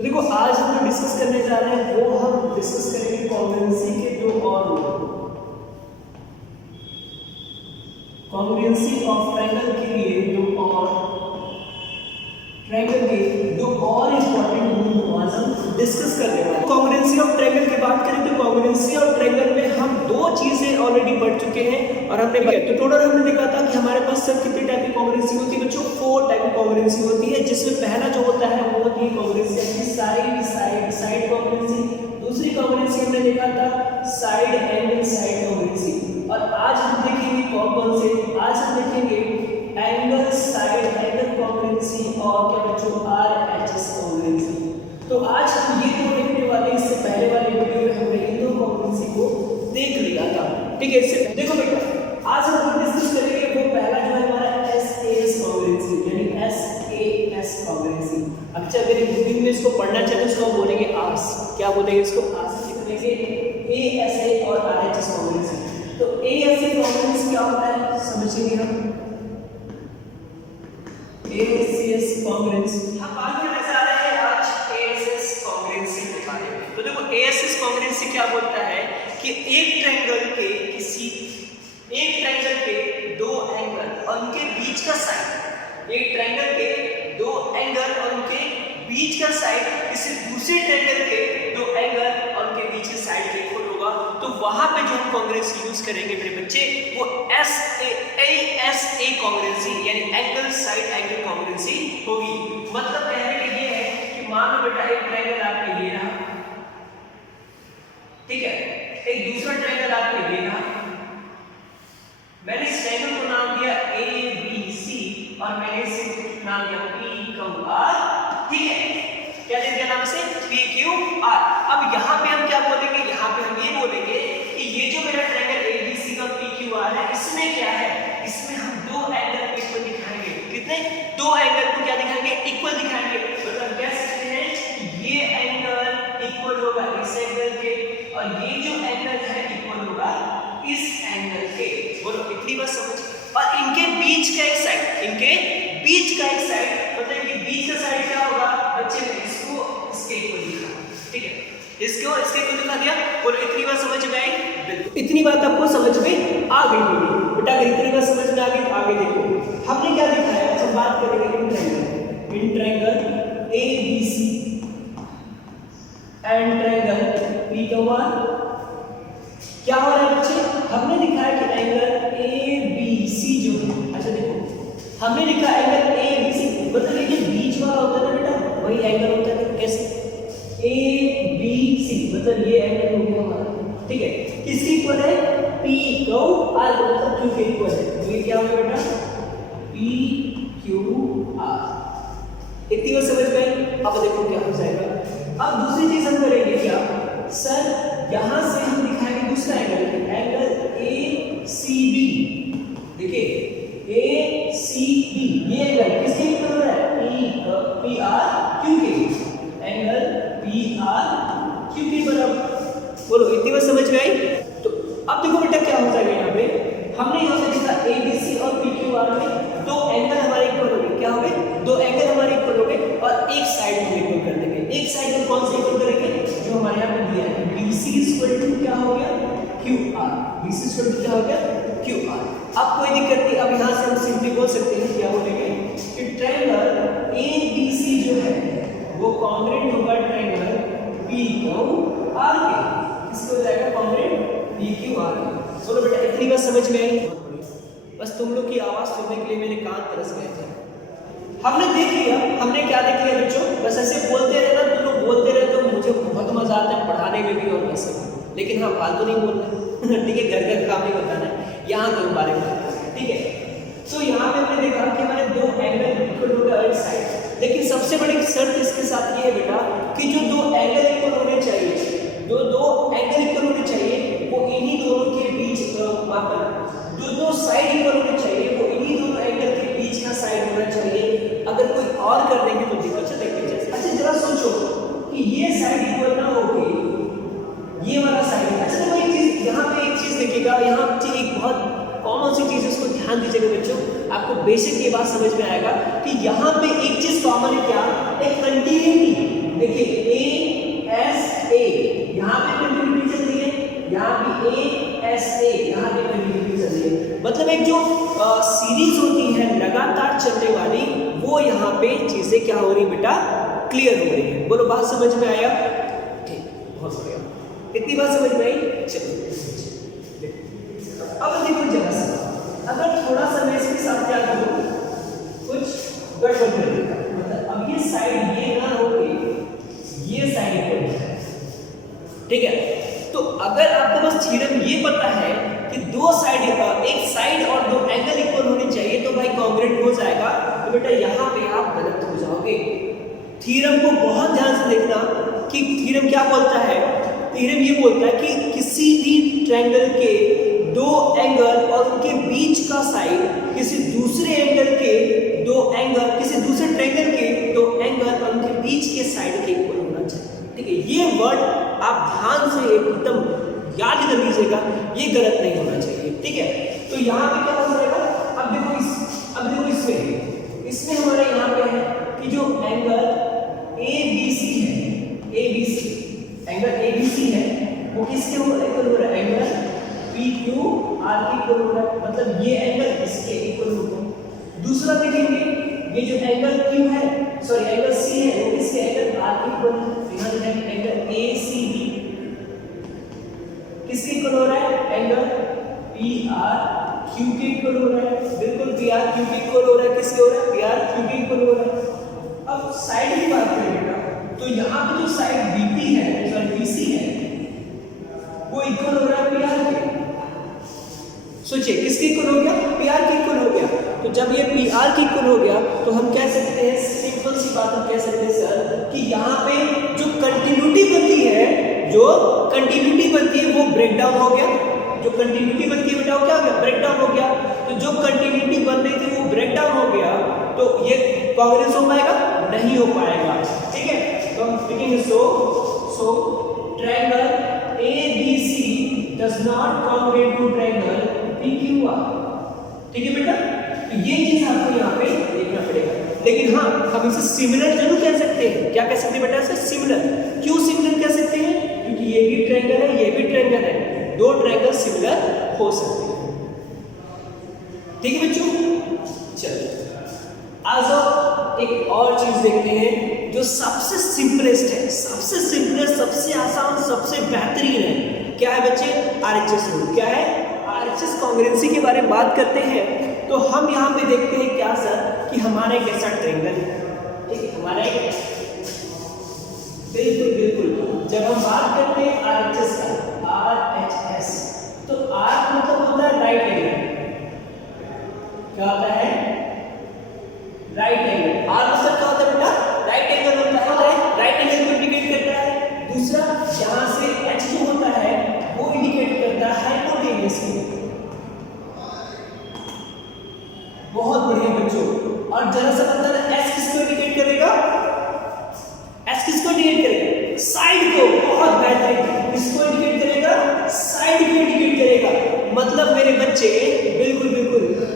तो देखो आज हम जो डिस्कस करने जा रहे हैं वो हम डिस्कस करेंगे कॉन्ग्रुएंसी के दो और कॉन्ग्रुएंसी ऑफ ट्रायंगल के लिए दो और इंपॉर्टेंट गुण आज हम डिस्कस करने वाले हैं। कॉन्ग्रुएंसी ऑफ ट्रायंगल की बात करें तो कॉन्ग्रुएंसी ऑफ ट्रायंगल में हम दो चीजें ऑलरेडी पढ़ चुके हैं और हमने तो टोटल हमने देखा था कि हमारे पास सब कितने टाइप की कॉन्ग्रुएंसी होती है बच्चों, 4 टाइप की कॉन्ग्रुएंसी होती है, जिसमें पहला जो होता है वो होती है कॉन्ग्रुएंसी साइड कॉन्ग्रुएंसी। दूसरी कॉन्ग्रुएंसी हमने देखा था साइड एंगल साइड कॉन्ग्रुएंसी। और आज हम देखेंगे कौन से, आज हम देखेंगे एंगल साइड एंगल कॉन्ग्रुएंसी और क्या बच्चों आरएचएस कॉन्ग्रुएंसी। तो आज हम ये दो देखने वाले, इससे पहले वाले वीडियो में हमने इन दो कॉन्ग्रुएंसी को देख लिया था, ठीक है। इससे देखो बेटा आज हम डिस्कस करेंगे वो पहला जो है हमारा एसएएस कॉन्ग्रुएंसी यानी एसएएस कॉन्ग्रुएंसी। अच्छा अगर हिंदी में इसको पढ़ना चाहे तो इसको बोलेंगे आस, क्या बोलेंगे इसको आस, लिखेंगे एएसए और आरएचएस कॉन्ग्रुएंसी। तो एएसए कॉन्ग्रुएंसी क्या होता है समझेंगे हम, एएसएस कॉन्ग्रुएंसी। हम बात करने जा रहे हैं आज एएसएस कॉन्ग्रुएंसी के बारे में। तो देखो एएसएस कॉन्ग्रुएंसी क्या बोलता है कि एक ट्रायंगल के दो एंगल और उनके बीच का साइड, एक ट्रायंगल के दो एंगल और उनके बीच का साइड किसी दूसरे ट्रायंगल के दो एंगल और उनके बीच के साइड के इक्वल होगा, तो वहां पे जो हम कॉन्ग्रुएंसी यूज करेंगे मेरे बच्चे वो एसए कॉन्ग्रुएंसी यानी एंगल साइड एंगल कॉन्ग्रुएंसी होगी। मतलब कहने का ये है कि मान लो बेटा एक ट्रायंगल आपके लिए रहा, ठीक है, एक दूसरा ट्रायंगल आपके लिए रहा, मैंने इस ट्रायंगल को नाम दिया एबीसी और मैंने इसे नाम दिया PQR, ठीक है, क्या दे दिया नाम से PQR। अब यहाँ पे हम क्या बोलेंगे, यहाँ पे हम ये बोलेंगे कि ये जो मेरा ट्रायंगल एबीसी का PQR है इसमें क्या है, इसमें हम दो एंगल को इक्वल दिखाएंगे। कितने, दो एंगल को क्या दिखाएंगे, इक्वल दिखाएंगे। मतलब कह सकते हैं कि ये एंगल इक्वल होगा इस एंगल के और ये जो एंगल है इक्वल होगा इस एंगल के। बोलो इतनी बात समझ। और इनके बीच का एक साइड, मतलब इनके बीच का साइड क्या होगा बच्चे ने इसको इसके इक्वल लिखा, ठीक है, इसको इसके इक्वल लिखा दिया। बोलो इतनी बात समझ में आई, बिल्कुल इतनी बात आपको समझ में आ गई होगी बेटा। अगर इतनी बात समझ में आ गई आगे देखो हमने क्या दिखाया। हम बात करेंगे in triangle ABC and triangle PQR क्या हो रहा है बच्चे, हमने दिखाया कि एंगल एबीसी जो है, अच्छा देखो हमने लिखा एंगल एबीसी मतलब ये बीच वाला होता है ना बेटा वही एंगल होता है। कैसे, एबीसी मतलब ये एंगल हो गया हमारा, ठीक है, किसके इक्वल है PQR मतलब Q के इक्वल है। तो ये क्या होगा बेटा PQR। इतनी बात समझ में। अब देखो क्या हो जाएगा। अब दूसरी चीज हम करेंगे क्या सर, यहां से हम दिखाएंगे दूसरा एंगल ACB। देखिए ACB ये एंगल किसके इक्वल हो रहा है PRQ के, एंगल PRQ के बराबर। बोलो इतनी बात समझ में आई। तो अब देखो बेटा क्या हो जाएगा, यहाँ पे हमने यहाँ पे देखा ABC और PQR में दो एंगल हमारे इक्वल हो गए। क्या हो गए, दो एंगल हमारे इक्वल हो गए और एक साइड को इक्वल कर देंगे। एक साइड को कौन से इक्वल करेंगे, जो हमारे यहाँ पे दिया है BC = क्या हो गया QR, BC = क्या हो गया QR। अब कोई दिक्कत नहीं, अब यहाँ से हम सिंपली बोल सकते हैं क्या बोलेंगे कि ट्रायंगल ABC जो है वो कॉन्ग्रुएंट होगा ट्रायंगल PQR के। किसको हो जाएगा कॉन्ग्रुएंट PQR। बोलो बेटा इतनी बात समझ में आई। बस तुम लोग की आवाज सुनने के लिए मेरे कान तरस गए थे। हमने देख लिया, हमने क्या देख लिया बच्चों, बस ऐसे बोलते रहना, तुम लोग बोलते रहे तो मुझे बहुत मजा आता है पढ़ाने में भी और वैसे भी, लेकिन हाँ फालतू नहीं बोलना ठीक है, घर का काम नहीं बताना है, यहाँ के बारे में बताना है, ठीक है। तो यहाँ पे हमने देखा कि हमारे दो एंगल इक्वल हो गए एक साइड, लेकिन सबसे बड़ी शर्त इसके साथ ये है बेटा कि जो दो एंगल इक्वल होने चाहिए, जो दो एंगल इक्वल होने चाहिए वो इन्हीं दोनों के बीच जो दो साइड इक्वल होने चाहिए वो इन्हीं दोनों एंगल के बीच का साइड होना चाहिए। अगर कोई और कर देंगे तो दिक्कत चलेगी। अच्छा जरा सोचो कि ये साइड इक्वल ना होके ये वाला साइड, अच्छा तो एक चीज यहाँ पे एक चीज देखिएगा, यहाँ एक बहुत कॉमन सी चीज है, उसको ध्यान दीजिएगा बच्चों, आपको बेसिक ये बात समझ में आएगा कि यहाँ पे एक चीज कॉमन है क्या, एक कंटिन्यूटी। देखिए मतलब एक जो सीरीज होती है लगातार चलने वाली, वो यहाँ पे चीजें क्या हो रही बेटा, क्लियर हो रही है। बोलो बात समझ में आया? ठीक, बहुत बढ़िया, इतनी बात समझ में आई। चलो अब देखो जरा सा, अगर थोड़ा सा मैं इसके साथ क्या करूँ, कुछ गड़बड़ कर देगा, मतलब अब ये साइड ये ना होके ये साइड पे हो जाए, ठीक है। तो अगर आपको बस थ्योरम ये पता है कि दो साइड, एक साइड और दो एंगल इक्वल होने चाहिए, तो भाई कॉन्ग्रुएंट हो जाएगा, तो बेटा यहाँ पे आप गलत हो जाओगे। थ्योरम को बहुत ध्यान से देखना कि थ्योरम क्या बोलता है। थ्योरम ये बोलता है कि किसी भी ट्रायंगल के दो एंगल और उनके बीच का साइड किसी दूसरे एंगल के दो एंगल, किसी दूसरे ट्रायंगल के दो एंगल और उनके बीच के साइड के इक्वल होना चाहिए, ठीक है। ये वर्ड आप ध्यान से एकदम याद कर लीजिएगा, ये गलत नहीं होना चाहिए, ठीक है। तो यहाँ पे क्या हो जाएगा, अब देखो इसमें हमारे यहाँ पे है कि जो एंगल ABC है, ABC एंगल ABC है, वो किसके इक्वल हो रहा है, एंगल PQR के इक्वल हो रहा है, मतलब ये एंगल इसके इक्वल हो रहा है। दूसरा देखेंगे, ये जो एंगल Q है, सॉरी एंगल C है, वो किसके एंगल R के इक्वल है। एंगल ACB किसके इक्वल हो रहा है, एंगल PRQ के इक्वल हो रहा है, बिल्कुल PRQ के इक्वल हो रहा है, किसके हो रहा है, PRQ के इक्वल हो रहा है। अब साइड की बात करें बेटा, तो यहाँ पे जो साइड BP है, सॉरी BC है, वो इक्वल हो रहा है PR के। सोचिए किसके इक्वल हो गया, PR के इक्वल हो गया। तो जब ये PR के इक्वल हो गया, तो हम कह सकते हैं, सिंपल सी बात हम कह सकते हैं सर, कि यहाँ पे जो कंटिन्यूटी बनती है, वो ब्रेक डाउन हो गया। जो कंटिन्यूटी बनती है बेटा, वो क्या हो गया, ब्रेक डाउन हो गया। तो जो कंटिन्यूटी बन रही थी वो ब्रेक डाउन हो गया, तो ये कॉन्ग्रुएंस हो पाएगा, नहीं हो पाएगा, ठीक है। तो हम लिखेंगे सो triangle ABC does not congruent to triangle PQR, ठीक है बेटा। तो ये चीज आपको यहाँ पे देखना पड़ेगा, लेकिन हाँ हम इसे सिमिलर जरूर कह सकते हैं। क्या कह सकते हैं बेटा, इसे सिमिलर। क्यों सिमिलर कह सकते हैं, क्योंकि ये भी ट्रायंगल है, ये भी ट्रायंगल है, दो ट्रायंगल सिमिलर हो सकते हैं, ठीक है बच्चों। चलिए आज एक और चीज देखते हैं जो सबसे सिंपलेस्ट है, सबसे आसान, सबसे बेहतरीन है। क्या है बच्चे, RHS रूल। क्या है, RHS कॉन्ग्रुएंसी के बारे में बात करते हैं। तो हम यहाँ पे देखते हैं क्या सर, कि हमारा एक ऐसा ट्रायंगल है, ठीक है, हमारा एक, बिल्कुल जब हम बात करते हैं RHS का, RHS, तो R मतलब होता है राइट एंगल। क्या होता है, राइट एंगल। R मतलब क्या होता है बेटा, राइट एंगल होता है, राइट एंगल को इंडिकेट करता है। दूसरा यहाँ से H जो होता है वो इंडिकेट करता है हाइपोटेन्यूज को। बहुत बढ़िया बच्चों। और जरा सा पता है S किसको इंडिकेट करेगा, S किसको इंडिकेट करेगा, साइड को। बहुत बेहतरीन, किसको इंडिकेट करेगा, साइड को इंडिकेट करेगा। मतलब मेरे बच्चे, बिल्कुल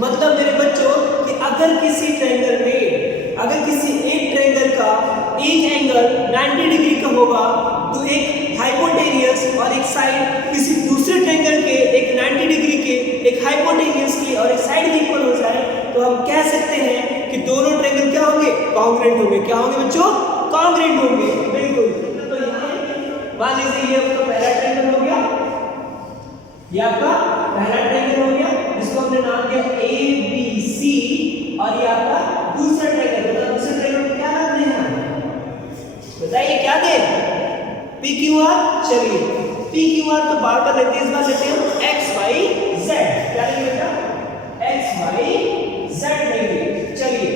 मतलब मेरे बच्चों, कि अगर किसी ट्रायंगल में, अगर किसी एक ट्रायंगल का एक एंगल 90 डिग्री का होगा, तो एक हाइपोटेनियस और एक साइड किसी दूसरे ट्रायंगल के एक 90 डिग्री के, एक हाइपोटेनियस की और एक साइड की इक्वल हो जाए, तो हम कह सकते हैं कि दोनों ट्रायंगल क्या होंगे, कॉन्ग्रुएंट होंगे। क्या होंगे बच्चों, कॉन्ग्रुएंट होंगे, बिल्कुल। तो यहाँ मान लीजिए ये आपका पहला ट्रायंगल हो गया, ये आपका पहला ट्रायंगल हो गया, जिसको हमने नाम दिया ABC, और ये आपका दूसरा ट्रायंगल। तो दूसरे ट्रायंगल को क्या नाम देना, बताइए क्या दे, PQR। चलिए PQR तो बार बार लेते हैं, इस बार लेते हैं XYZ। क्या लेंगे बेटा, XYZ लेंगे। चलिए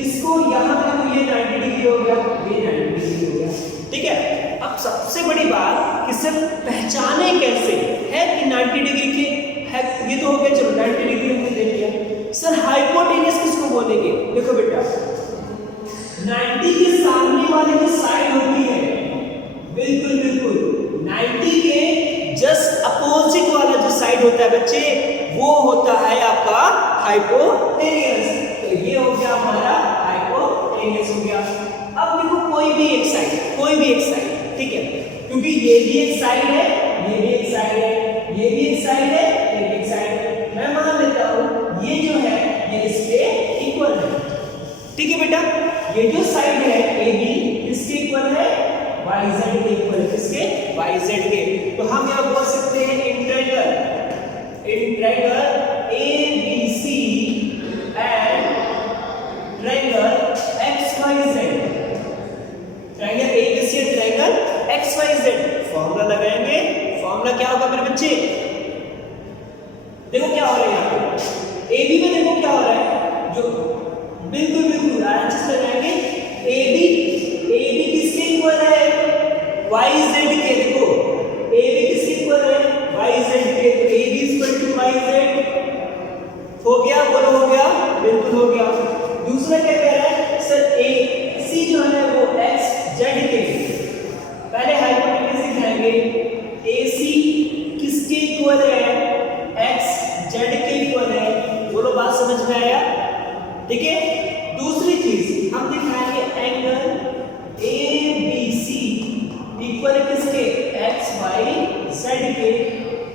इसको यहाँ पे तो ये 90 डिग्री हो गया, ये 90 डिग्री हो गया, ठीक है। अब सबसे बड़ी बात कि सिर्फ पहचाने कैसे है कि 90 डिग्री के है, ये तो हो गया, चलो 90 डिग्री हमने देख लिया। सर हाइपोटेन्यूज किसको बोलेंगे, देखो बेटा 90 के सामने वाली जो साइड होती है, बिल्कुल 90 के जस्ट अपोजिट वाला जो साइड होता है बच्चे, वो होता है आपका हाइपोटेन्यूज। तो ये हो गया हमारा हाइपोटेन्यूज हो गया। अब देखो कोई भी एक साइड, ठीक है, क्योंकि ये भी एक साइड है, ये भी एक साइड है, ये भी एक साइड है, ये भी एक साइड है। मैं मान लेता हूं YZ के इक्वल, किसके? YZ के। तो हम यहाँ बोल सकते हैं in triangle ABC and triangle XYZ, triangle ABC and triangle XYZ। Formula लगाएंगे, फॉर्मूला क्या होगा मेरे बच्चे? देखो क्या हो रहा है यहाँ पे, AB में देखो क्या हो रहा है, जो बिल्कुल आराम से लगाएंगे। AB किसके इक्वल है? YZ के। देखो AB किसके इक्वल है? YZ के। तो AB इक्वल टू YZ हो गया, बोलो हो गया, बिल्कुल हो गया। दूसरा क्या कह रहा है सर? AC जो है वो XZ के। पहले हाइपोटेनस दिखाएंगे, AC किसके इक्वल है? XZ के इक्वल है। बोलो बात समझ में आया? ठीक है। दूसरी चीज हम दिखाएंगे एंगल ABC इक्वल किसके? XYZ के,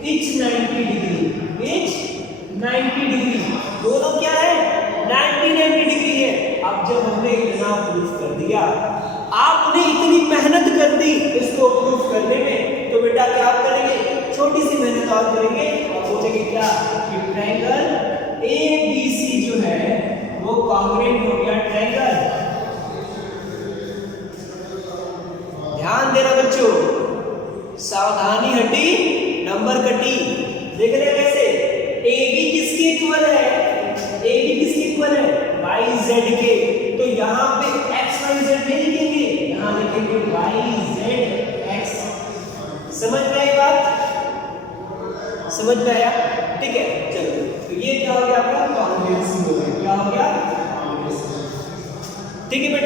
पिच 90 डिग्री, पिच 90 डिग्री। दोनों क्या है? 90 डिग्री है। अब जब हमने इतना प्रूफ कर दिया, आपने इतनी मेहनत कर दी इसको प्रूफ करने में, तो बेटा क्या आप करेंगे? छोटी सी मेहनत और करेंगे और सोचेंगे क्या कि ट्रायंगल ABC जो है वो कॉन्ग्रुएंट हो गया ट्रायंगल। ध्यान देना बच्चों, सावधानी हटी नंबर कटी। देख रहे हैं कैसे? AB किसके इक्वल है? AB किसके इक्वल है? YZ के। तो यहाँ पे XYZ नहीं लिखेंगे, यहाँ लिखेंगे YZX। समझ में आई बात? समझ में आया? ठीक है, चलो। तो ये क्या हो गया आपका? कॉन्ग्रुएंसी हो गया। क्या हो गया? ठीक है बेटा।